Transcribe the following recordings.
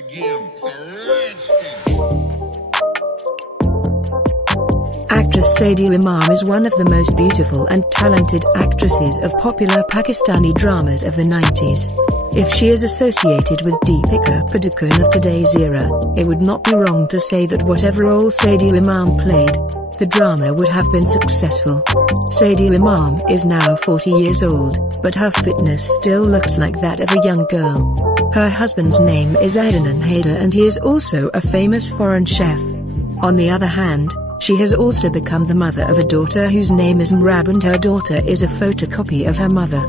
again. It's a rich thing. Actress Sadia Imam is one of the most beautiful and talented actresses of popular Pakistani dramas of the 90s. If she is associated with Deepika Padukone of today's era, it would not be wrong to say that whatever role Sadia Imam played, the drama would have been successful. Sadia Imam is now 40 years old, but her fitness still looks like that of a young girl. Her husband's name is Adnan Haider and he is also a famous foreign chef. On the other hand, she has also become the mother of a daughter whose name is Mrab, and her daughter is a photocopy of her mother.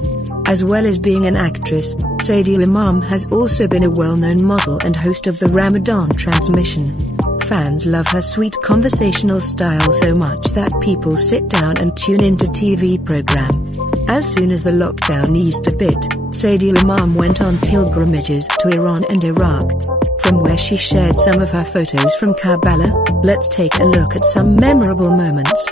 As well as being an actress, Sadia Imam has also been a well-known model and host of the Ramadan transmission. Fans love her sweet conversational style so much that people sit down and tune into TV program. As soon as the lockdown eased a bit, Sadia Imam went on pilgrimages to Iran and Iraq, from where she shared some of her photos from Karbala. Let's take a look at some memorable moments.